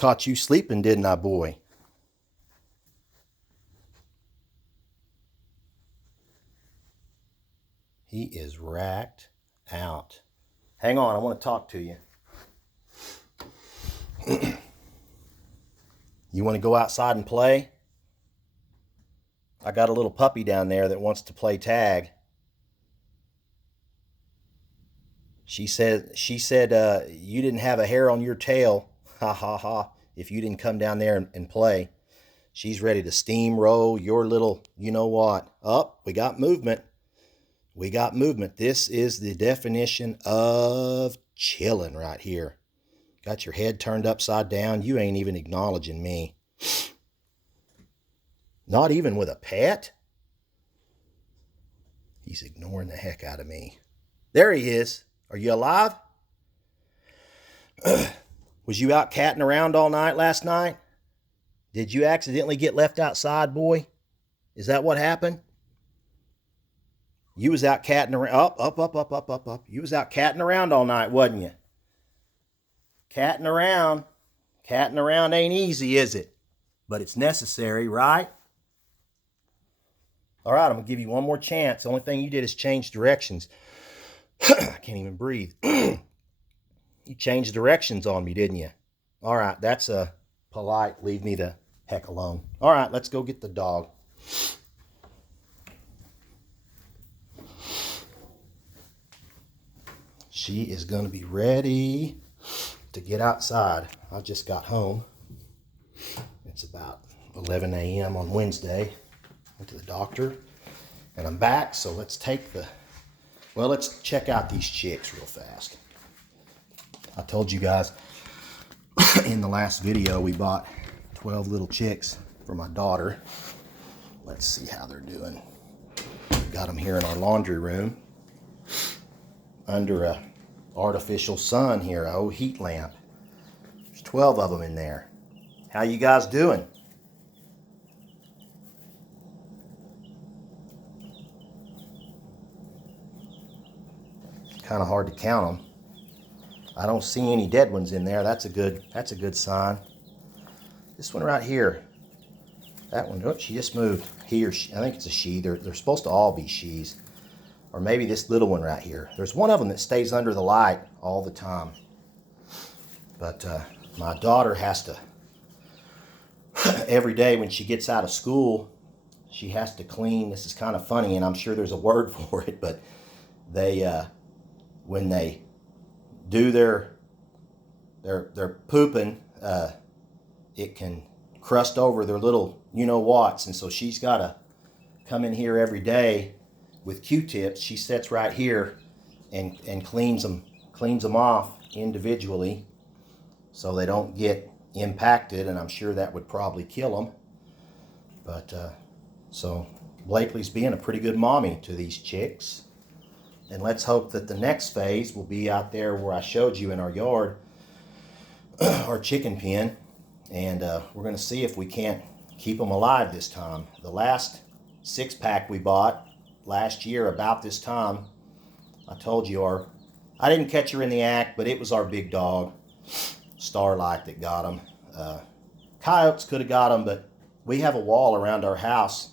Caught you sleeping, didn't I, boy? He is racked out. Hang on, I want to talk to you. You want to go outside and play? I got a little puppy down there that wants to play tag. She said you didn't have a hair on your tail. Ha ha ha. If you didn't come down there and play. She's ready to steamroll your little, you know what. Oh, we got movement. We got movement. This is the definition of chilling right here. Got your head turned upside down. You ain't even acknowledging me. Not even with a pet? He's ignoring the heck out of me. There he is. Are you alive? Was you out catting around all night last night? Did you accidentally get left outside, boy? Is that what happened? You was out catting around. Up. You was out catting around all night, wasn't you? Catting around. Catting around ain't easy, is it? But it's necessary, right? All right, I'm going to give you one more chance. The only thing you did is change directions. I can't even breathe. You changed directions on me, didn't you? All right, that's a polite leave me the heck alone. All right, let's go get the dog. She is going to be ready to get outside. I just got home. It's about 11 a.m. on Wednesday. Went to the doctor and I'm back. So let's check out these chicks real fast. I told you guys in the last video we bought 12 little chicks for my daughter. Let's see how they're doing. Got them here in our laundry room under a artificial sun here, a old heat lamp. There's 12 of them in there. How you guys doing? Kind of hard to count them. I don't see any dead ones in there. That's a good sign. This one right here. That one, oh, she just moved. He or she, I think it's a she. They're supposed to all be she's. Or maybe this little one right here. There's one of them that stays under the light all the time. But my daughter has to, every day when she gets out of school, she has to clean. This is kind of funny, and I'm sure there's a word for it, but they, when they do their pooping, it can crust over their little you-know-whats, and so she's got to come in here every day with Q-tips. She sits right here and cleans them off individually so they don't get impacted, and I'm sure that would probably kill them. But so Blakely's being a pretty good mommy to these chicks, and let's hope that the next phase will be out there where I showed you in our yard, our chicken pen, and we're going to see if we can't keep them alive this time. The last 6-pack we bought last year about this time, I told you I didn't catch her in the act, but it was our big dog, Starlight, that got them. Coyotes could have got them, but we have a wall around our house,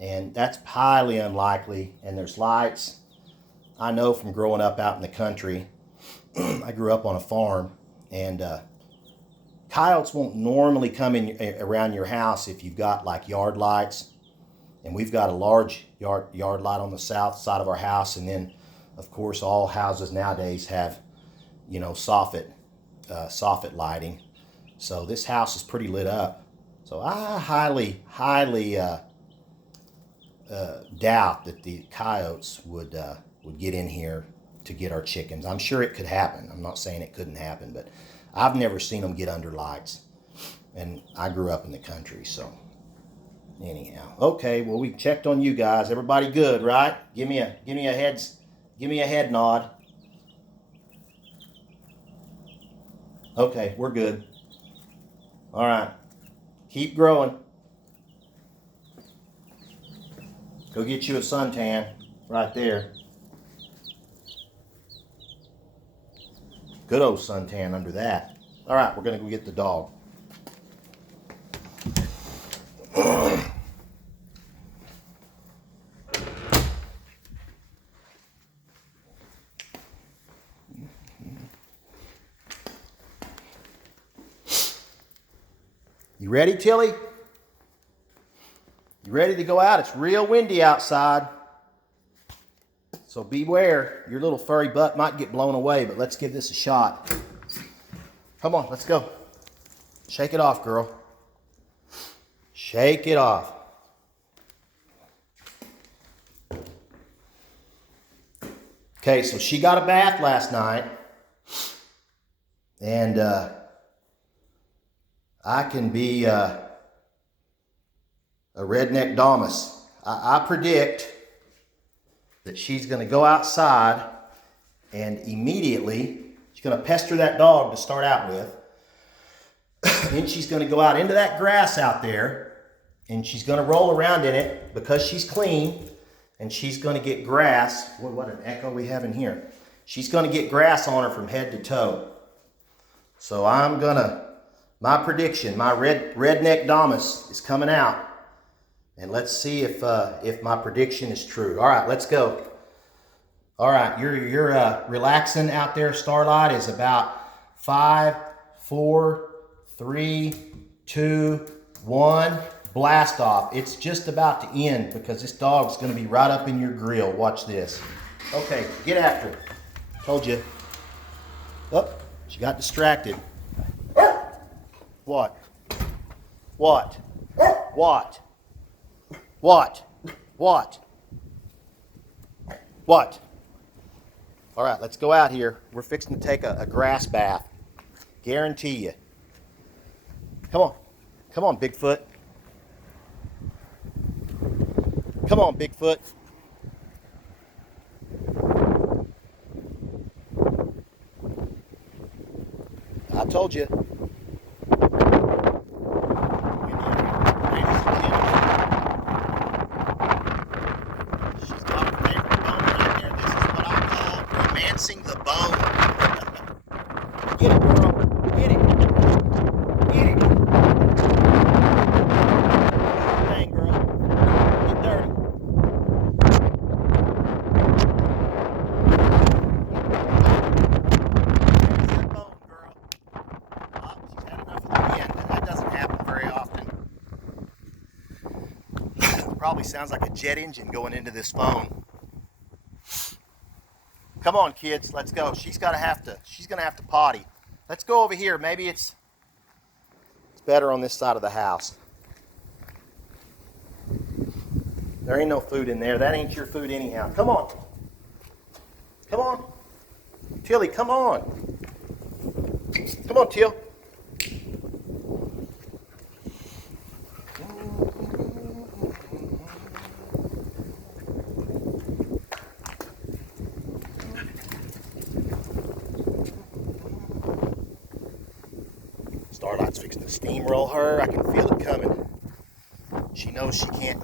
and that's highly unlikely, and there's lights. I know from growing up out in the country, I grew up on a farm, and coyotes won't normally come in around your house if you've got like yard lights. And we've got a large yard light on the south side of our house, and then, of course, all houses nowadays have, soffit lighting. So this house is pretty lit up. So I highly doubt that the coyotes would get in here to get our chickens. I'm sure it could happen. I'm not saying it couldn't happen, but I've never seen them get under lights. And I grew up in the country, so. Anyhow, okay. Well, we checked on you guys. Everybody good, right? Give me a head nod. Okay, we're good. All right, keep growing. Go get you a suntan right there. Good old suntan under that. All right, we're gonna go get the dog. You ready, Tilly? You ready to go out? It's real windy outside. So beware, your little furry butt might get blown away, but let's give this a shot. Come on, let's go. Shake it off, girl. Shake it off. Okay, so she got a bath last night, and I can be a redneck Damas. I predict that she's going to go outside and immediately she's going to pester that dog to start out with. Then she's going to go out into that grass out there and she's going to roll around in it because she's clean, and she's going to get grass. What an echo we have in here. She's going to get grass on her from head to toe. So my prediction, my redneck Damas is coming out. And let's see if my prediction is true. All right, let's go. All right, you're relaxing out there. Starlight is about 5, 4, 3, 2, 1. Blast off. It's just about to end because this dog's going to be right up in your grill. Watch this. Okay, get after it. Told you. Oh, she got distracted. What? What? What? What? What? What? All right, let's go out here. We're fixing to take a grass bath. Guarantee you. Come on. Come on, Bigfoot. Come on, Bigfoot. I told you. The bone. Get it, girl. Get it. Get it. Dang, girl. Get dirty. There's that bone, girl. Oh, she's had enough of the wind. That doesn't happen very often. Probably sounds like a jet engine going into this phone. Come on, kids, let's go. She's gonna have to potty. Let's go over here. Maybe it's better on this side of the house. There ain't no food in there. That ain't your food anyhow. Come on. Come on. Tilly, come on. Come on, Till. Starlight's fixing to steamroll her. I can feel it coming. She knows she can't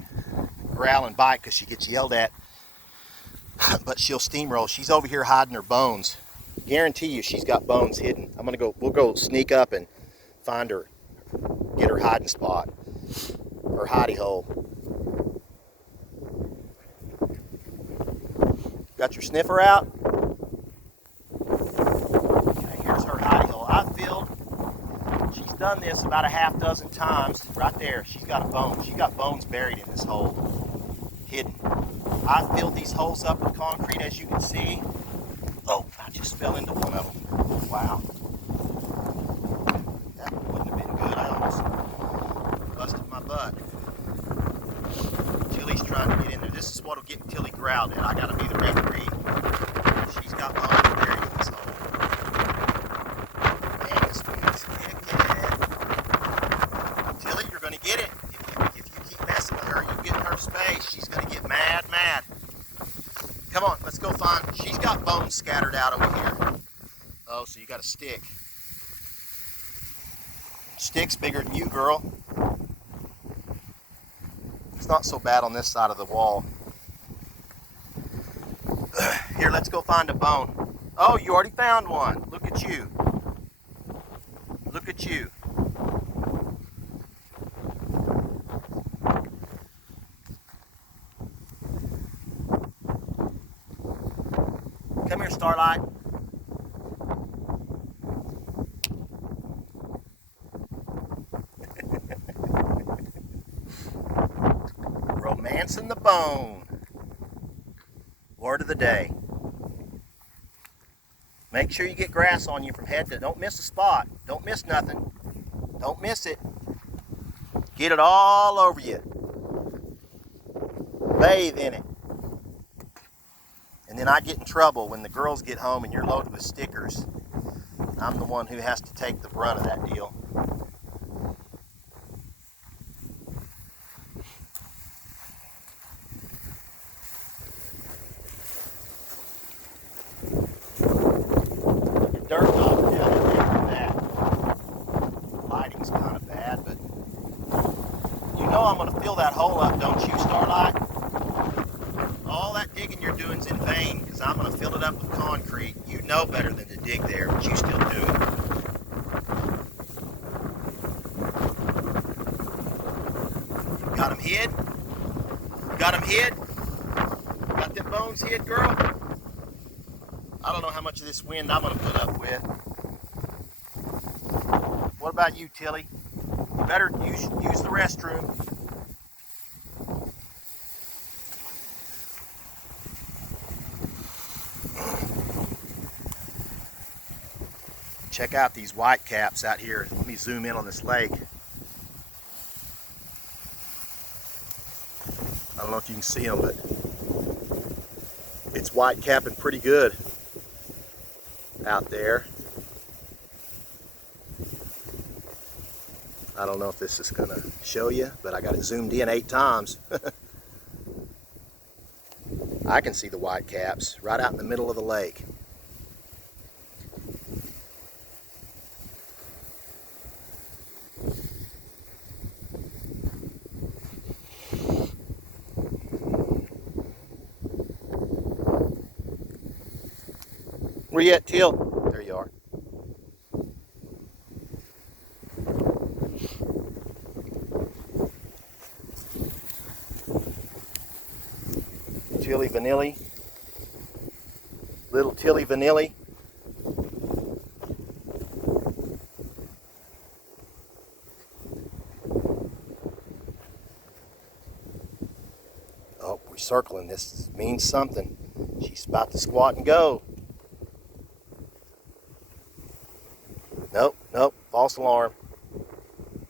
growl and bite because she gets yelled at, but she'll steamroll. She's over here hiding her bones. Guarantee you she's got bones hidden. We'll go sneak up and find her, get her hiding spot, her hidey hole. Got your sniffer out? Okay, here's her hidey hole. She's done this about a half dozen times. Right there, she's got a bone. She's got bones buried in this hole, hidden. I filled these holes up with concrete, as you can see. Oh, I just fell into one of them. Wow. That wouldn't have been good. I almost busted my butt. Tilly's trying to get in there. This is what'll get Tilly growled at. I gotta be the referee. She's got bones buried in this hole. Get it. If you keep messing with her, you get in her space. She's going to get mad. Come on, let's go find. She's got bones scattered out over here. Oh, so you got a stick. Stick's bigger than you, girl. It's not so bad on this side of the wall. Here, let's go find a bone. Oh, you already found one. Look at you. at you. Come here, Starlight. Romancing the bone. Word of the day. Make sure you get grass on you from head to, don't miss a spot. Don't miss nothing. Don't miss it. Get it all over you. Bathe in it. And then I get in trouble when the girls get home and you're loaded with stickers. I'm the one who has to take the brunt of that deal. The dirt knocked down after that. Lighting's kind of bad, but you know I'm going to fill that hole up, don't you, Starlight? All that digging you're doing's in vain, because I'm going to fill it up with concrete. You know better than to dig there, but you still do it. Got them hid? Got them hid? Got them bones hid, girl? I don't know how much of this wind I'm going to put up with. What about you, Tilly? You better use the restroom. Check out these whitecaps out here. Let me zoom in on this lake. I don't know if you can see them, but it's whitecapping pretty good out there. I don't know if this is going to show you, but I got it zoomed in 8 times. I can see the whitecaps right out in the middle of the lake. Where you at, Till? There you are. Tilly Vanilli. Little Tilly Vanilli. Oh, we're circling. This means something. She's about to squat and go. Nope, nope, false alarm.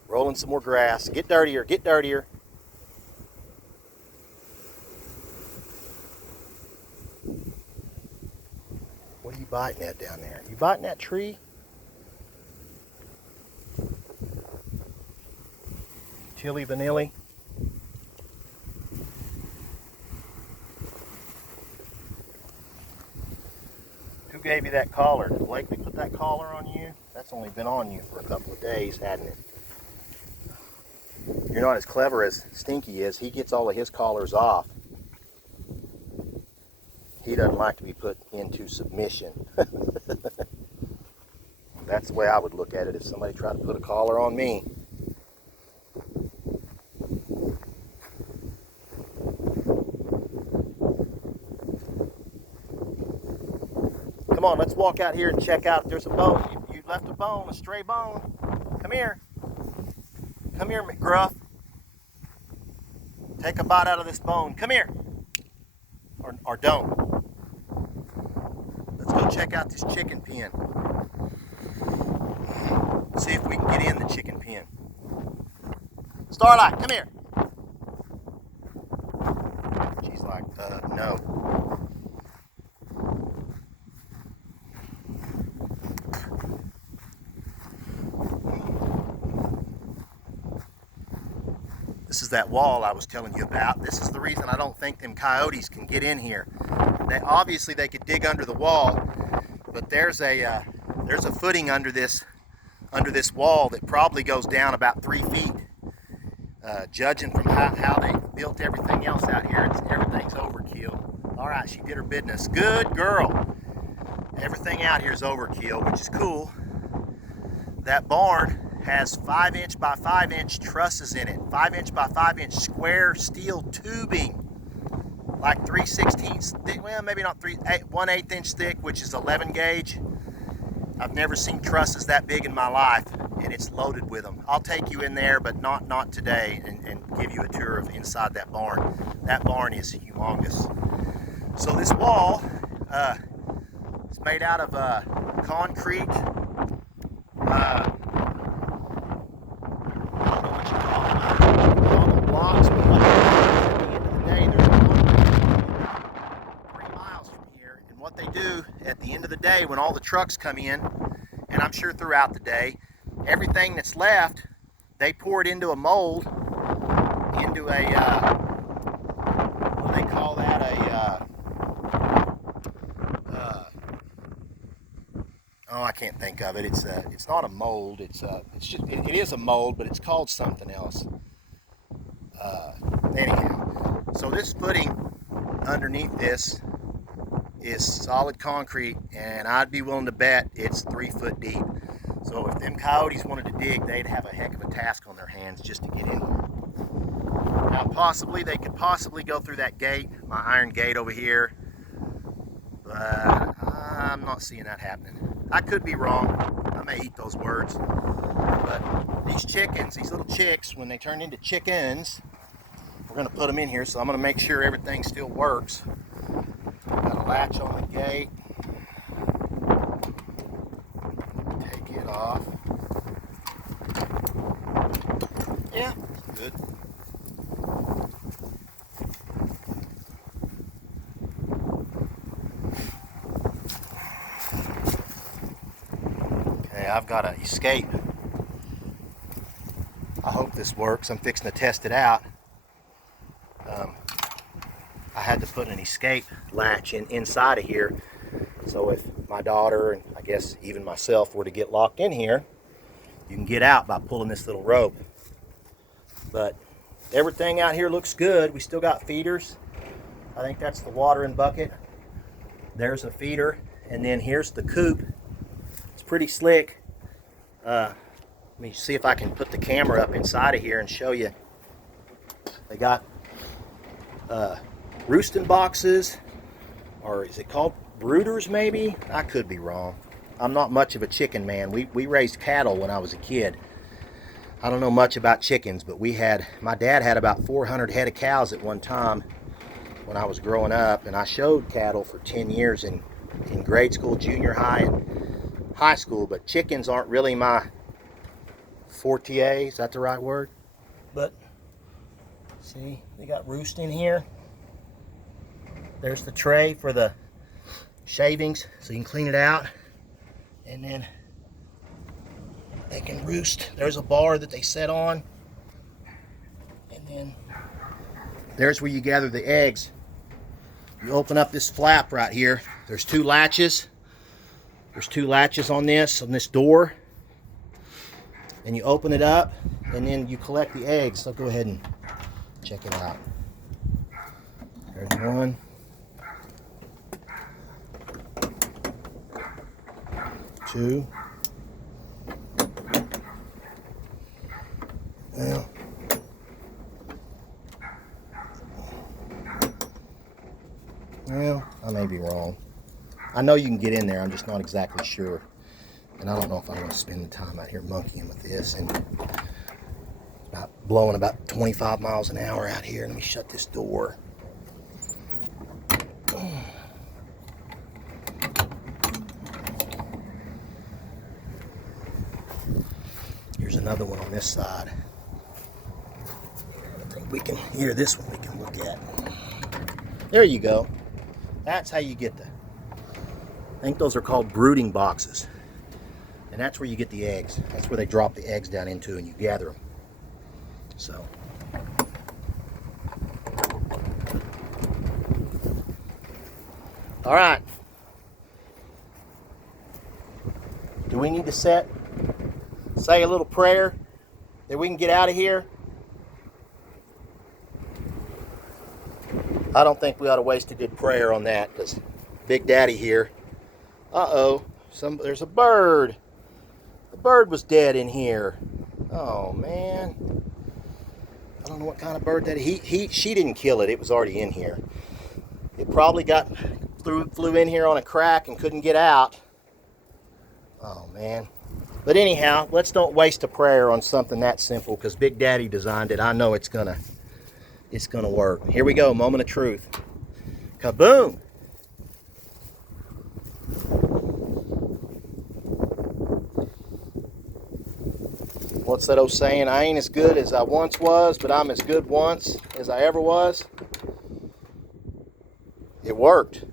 Rolling some more grass. Get dirtier, get dirtier. What are you biting at down there? You biting that tree? Tilly Vanilli. Who gave you that collar? Did Blakely put that collar on you? That's only been on you for a couple of days, hadn't it? You're not as clever as Stinky is. He gets all of his collars off. He doesn't like to be put into submission. That's the way I would look at it if somebody tried to put a collar on me. Come on, let's walk out here and check out if there's a bone. You left a bone, a stray bone. Come here. Come here, McGruff. Take a bite out of this bone. Come here. Or don't. Let's go check out this chicken pen. See if we can get in the chicken pen. Starlight, come here. She's like, no. This is that wall I was telling you about. This is the reason I don't think them coyotes can get in here. Obviously they could dig under the wall, but there's a footing under this wall that probably goes down about 3 feet. Judging from how they built everything else out here, everything's overkill. All right, she did her business. Good girl. Everything out here is overkill, which is cool. that barn has 5" by 5" trusses in it, 5" by 5" square steel tubing, like 3/16 thick, well, maybe not 1/8 inch thick, which is 11 gauge. I've never seen trusses that big in my life, and it's loaded with them. I'll take you in there, but not today, and give you a tour of inside that barn. That barn is humongous. So this wall is made out of concrete. I don't know what you call them blocks, but at the end of the day, there's 3 miles from here. And what they do at the end of the day, when all the trucks come in, and I'm sure throughout the day, everything that's left, they pour it into a mold, into a, what do they call that? Oh, I can't think of it. It's not a mold. It is a mold, but it's called something else. Anyhow, so this footing underneath this is solid concrete, and I'd be willing to bet it's 3 foot deep. So if them coyotes wanted to dig, they'd have a heck of a task on their hands just to get in here. Now, they could possibly go through that gate, my iron gate over here, but I'm not seeing that happening. I could be wrong. I may eat those words. But these chickens, these little chicks, when they turn into chickens, we're going to put them in here, so I'm going to make sure everything still works. Got a latch on the gate. Take it off. Yeah, good. I've got to escape. I hope this works. I'm fixing to test it out. I had to put an escape latch inside of here, so if my daughter and I guess even myself were to get locked in here, you can get out by pulling this little rope. But everything out here looks good. We still got feeders. I think that's the watering bucket. There's a feeder, and then here's the coop. It's pretty slick. Let me see if I can put the camera up inside of here and show you. They got roosting boxes, or is it called brooders maybe? I could be wrong. I'm not much of a chicken man. We raised cattle when I was a kid. I don't know much about chickens, but my dad had about 400 head of cows at one time when I was growing up, and I showed cattle for 10 years in grade school, junior high, and high school, but chickens aren't really my forte. Is that the right word? But see, they got roost in here. There's the tray for the shavings, so you can clean it out, and then they can roost. There's a bar that they set on, and then there's where you gather the eggs. You open up this flap right here. There's 2 latches. There's 2 latches on this door, and you open it up, and then you collect the eggs. So go ahead and check it out. There's 1. 2. Well, I may be wrong. I know you can get in there, I'm just not exactly sure. And I don't know if I want to spend the time out here monkeying with this and blowing about 25 miles an hour out here. Let me shut this door. Here's another one on this side. I think we can, here, this one we can look at. There you go. That's how you get I think those are called brooding boxes. And that's where you get the eggs. That's where they drop the eggs down into and you gather them. So. All right. Do we need to say a little prayer that we can get out of here? I don't think we ought to waste a good prayer on that, because Big Daddy here. Uh-oh, there's a bird. The bird was dead in here. Oh man. I don't know what kind of bird that she didn't kill it. It was already in here. It probably flew in here on a crack and couldn't get out. Oh man. But anyhow, let's don't waste a prayer on something that simple, because Big Daddy designed it. I know it's gonna work. Here we go, moment of truth. Kaboom! What's that old saying? I ain't as good as I once was, but I'm as good once as I ever was. It worked.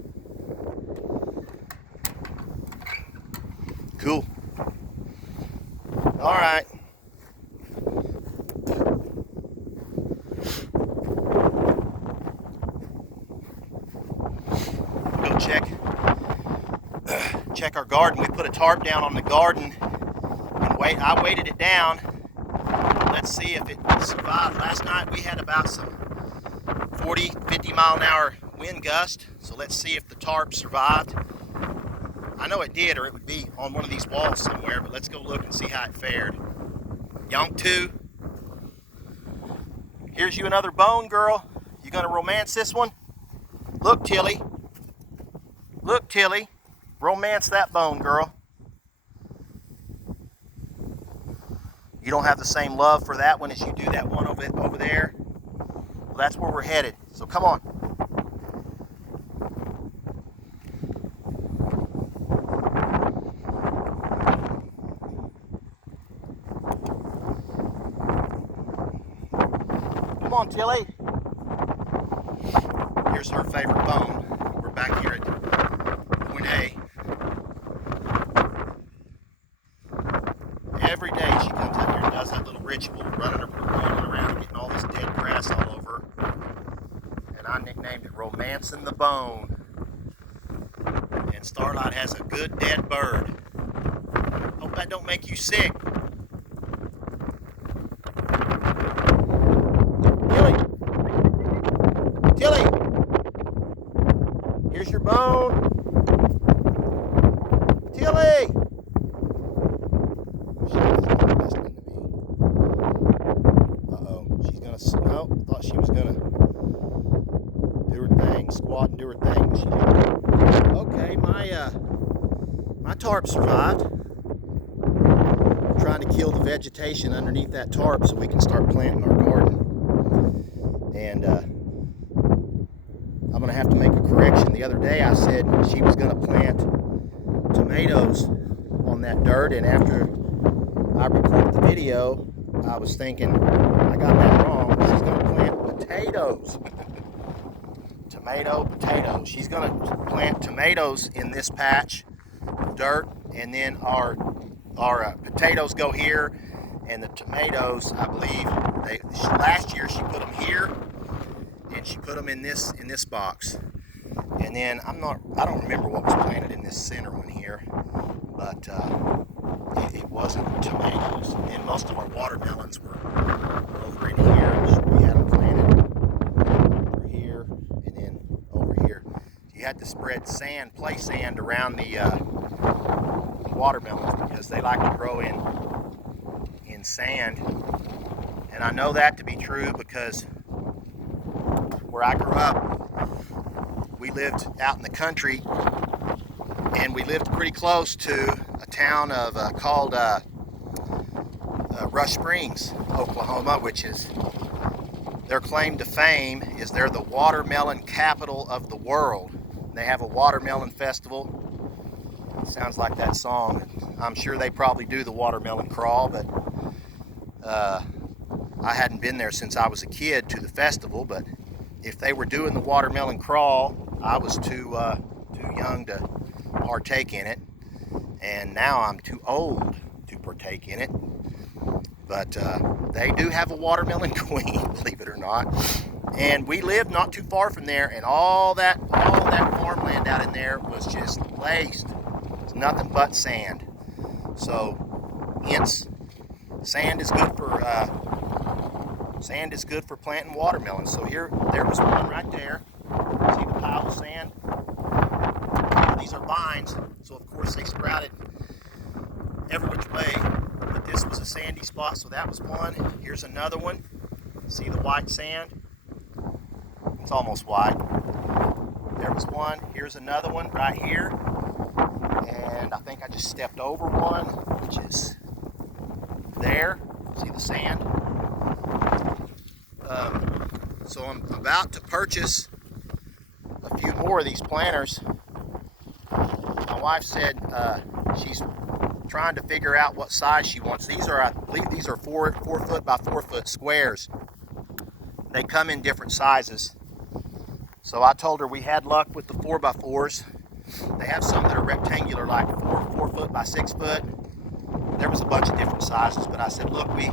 Cool. All right. Go check our garden. We put a tarp down on the garden and I weighted it down. Let's see if it survived. Last night we had about some 40, 50 mile an hour wind gust. So let's see if the tarp survived. I know it did, or it would be on one of these walls somewhere, but let's go look and see how it fared. Yonk 2. Here's you another bone, girl. You gonna romance this one? Look, Tilly. Look, Tilly. Romance that bone, girl. You don't have the same love for that one as you do that one over there. Well, that's where we're headed. So come on. Come on, Tilly. Here's her favorite bone. We're back here at point A. Every day she comes out here and does that little ritual, running around and getting all this dead grass all over her. And I nicknamed it Romancing the Bone. And Starlight has a good dead bird. Hope that don't make you sick. Tilly! Here's your bone. Tilly! She's not listening to me. Uh-oh. She's gonna, no, thought she was gonna do her thing, squat and do her thing. But she didn't. Okay, my tarp survived. I'm trying to kill the vegetation underneath that tarp so we can start planting our garden. And I'm gonna have to make a correction. The other day I said she was gonna plant tomatoes on that dirt, and after I recorded the video, I was thinking I got that wrong. She's gonna plant potatoes. Potato. She's gonna plant tomatoes in this patch of dirt, and then our potatoes go here, and the tomatoes, I believe, last year she put them here, and she put them in this box. And then I don't remember what was planted in this center one here, but it wasn't tomatoes. And most of our watermelons were over in here. We had them planted over here and then over here. You had to spread sand, play sand around the watermelons because they like to grow in sand. And I know that to be true because where I grew up, we lived out in the country, and we lived pretty close to a town called Rush Springs, Oklahoma, which is their claim to fame is they're the watermelon capital of the world. They have a watermelon festival. Sounds like that song. I'm sure they probably do the watermelon crawl, but I hadn't been there since I was a kid to the festival. But if they were doing the watermelon crawl, I was too young to partake in it, and now I'm too old to partake in it. But they do have a watermelon queen, believe it or not. And we lived not too far from there, and all that farmland out in there was just laced. It's nothing but sand. So, hence, sand is good for planting watermelons. So there was one right there. See the pile of sand? These are vines, so of course they sprouted every which way was a sandy spot, so that was one. Here's another one. See the white sand? It's almost white. There was one. Here's another one right here. And I think I just stepped over one, which is there. See the sand? So I'm about to purchase a few more of these planters. My wife said she's trying to figure out what size she wants. These are, I believe these are 4 foot by 4 foot squares. They come in different sizes. So I told her we had luck with the 4x4s. They have some that are rectangular, like 4 foot by 6 foot. There was a bunch of different sizes, but I said, look, we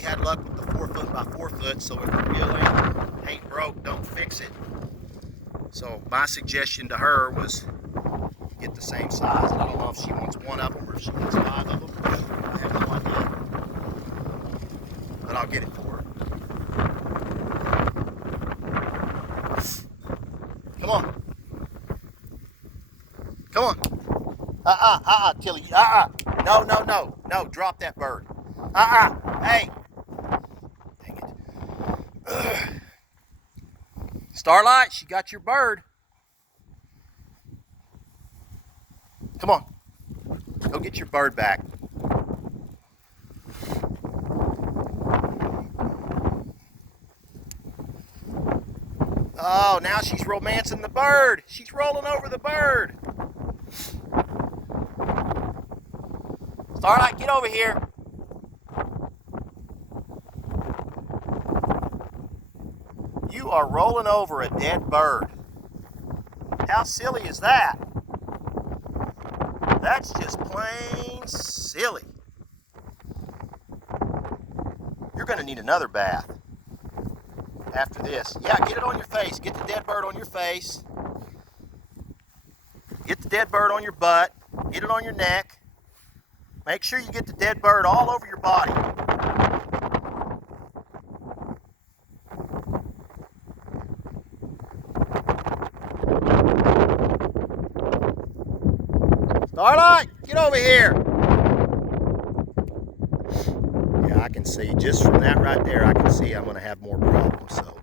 had luck with the 4 foot by 4 foot, so if the reel ain't broke, don't fix it. So my suggestion to her was get the same size. And I don't know if she wants one of them or if she wants 5 of them. I have no idea. But I'll get it for her. Come on. Come on. Tilly. No, drop that bird. Hey. Dang it. Ugh. Starlight, she got your bird. Come on. Go get your bird back. Oh, now she's romancing the bird. She's rolling over the bird. Starlight, get over here. You are rolling over a dead bird. How silly is that? That's just plain silly. You're going to need another bath after this. Yeah, get it on your face. Get the dead bird on your face. Get the dead bird on your butt. Get it on your neck. Make sure you get the dead bird all over your body. Starlight, get over here. Yeah, I can see just from that right there, I can see I'm going to have more problems. So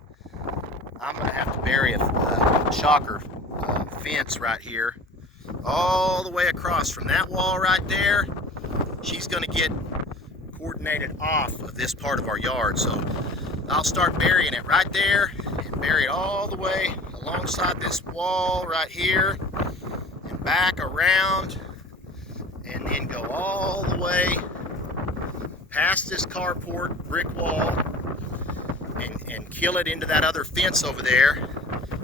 I'm going to have to bury a shocker fence right here all the way across from that wall right there. She's going to get coordinated off of this part of our yard. So I'll start burying it right there and bury it all the way alongside this wall right here and back around, and then go all the way past this carport brick wall and kill it into that other fence over there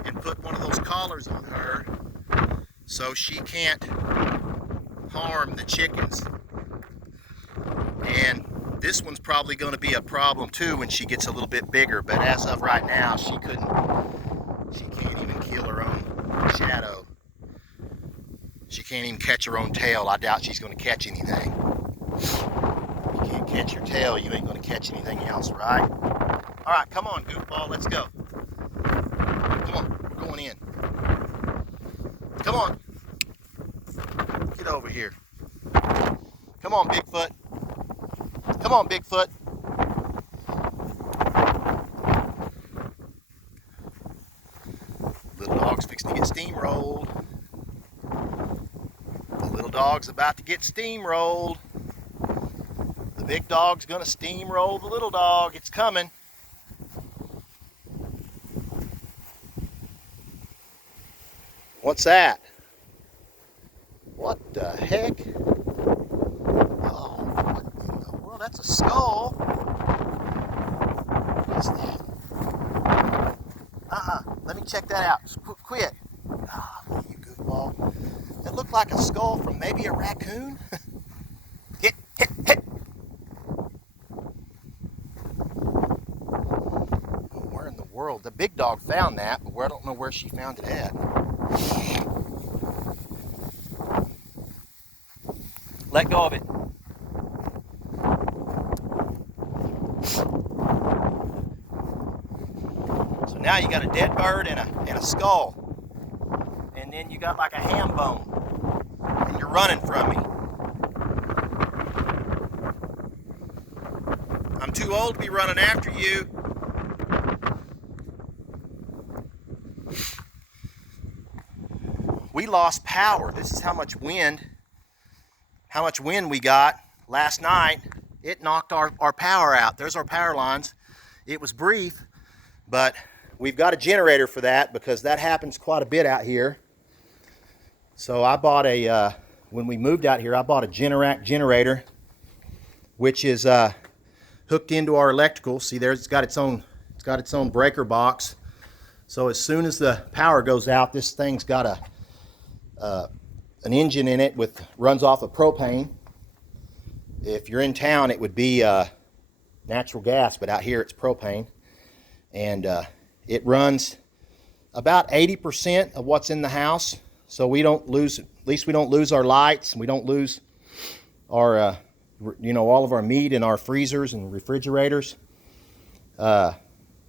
and put one of those collars on her so she can't harm the chickens. And this one's probably going to be a problem too when she gets a little bit bigger, but as of right now she can't even kill her own shadow. She can't even catch her own tail. I doubt she's going to catch anything. You can't catch your tail, you ain't going to catch anything else, right? All right, come on, goofball, let's go. Come on, we're going in. Come on. Get over here. Come on, Bigfoot. Come on, Bigfoot. Little dog's fixing to get steamrolled. The little dog's about to get steamrolled. The big dog's gonna steamroll the little dog. It's coming. What's that? What the heck? Oh, what in the world? That's a skull. What is that? Let me check that out. Quit. Ah, oh, you goofball. That looked like a skull from maybe a raccoon. Hit. Where in the world? The big dog found that, but I don't know where she found it at. Let go of it. So now you got a dead bird and a skull. And then you got like a ham bone. And you're running from me. too old to be running after you. We lost power. This is how much wind we got last night. It knocked our power out. There's our power lines. It was brief, but we've got a generator for that because that happens quite a bit out here. So I bought when we moved out here, I bought a Generac generator, which is hooked into our electrical. See, it's got its own breaker box. So as soon as the power goes out, this thing's got an engine in it runs off of propane. If you're in town, it would be natural gas, but out here it's propane. And it runs about 80% of what's in the house. So we don't lose, at least we don't lose our lights, and we don't lose our, all of our meat in our freezers and refrigerators. I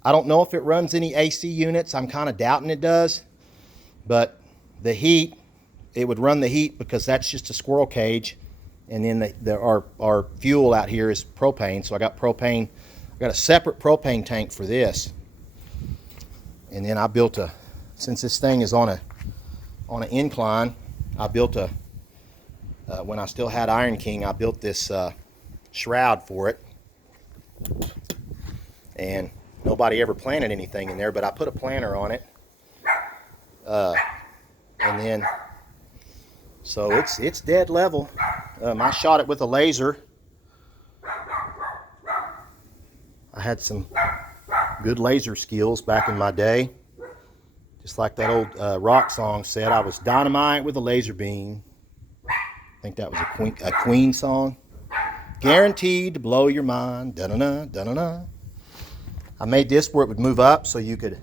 don't know if it runs any AC units. I'm kind of doubting it does. But the heat, it would run the heat because that's just a squirrel cage. And then our fuel out here is propane. So I got propane. I got a separate propane tank for this. And then I built since this thing is on an incline, I built when I still had Iron King, I built this shroud for it. And nobody ever planted anything in there, but I put a planter on it. And then, so it's dead level. I shot it with a laser. I had some good laser skills back in my day. Just like that old rock song said, I was dynamite with a laser beam. I think that was a Queen song. Guaranteed to blow your mind. Da-na-na, da-na-na. I made this where it would move up so you'd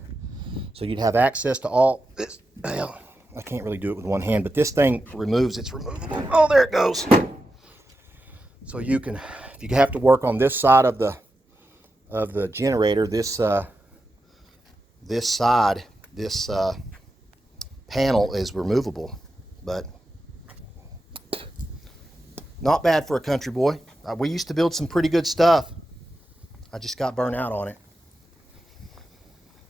have access to all this. Well, I can't really do it with one hand, but this thing removes, it's removable. Oh, there it goes. So if you have to work on this side of the generator, this panel is removable, but not bad for a country boy. We used to build some pretty good stuff. I just got burnt out on it.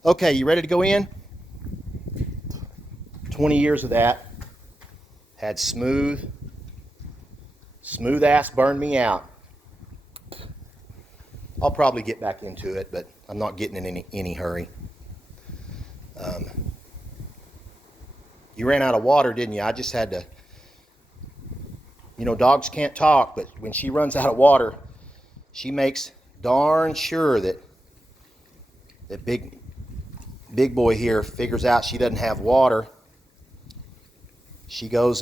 Okay, you ready to go in? 20 years of that. Had smooth ass burned me out. I'll probably get back into it, but I'm not getting in any hurry. You ran out of water, didn't you? I just had to, dogs can't talk, but when she runs out of water, she makes darn sure that big boy here figures out she doesn't have water. She goes and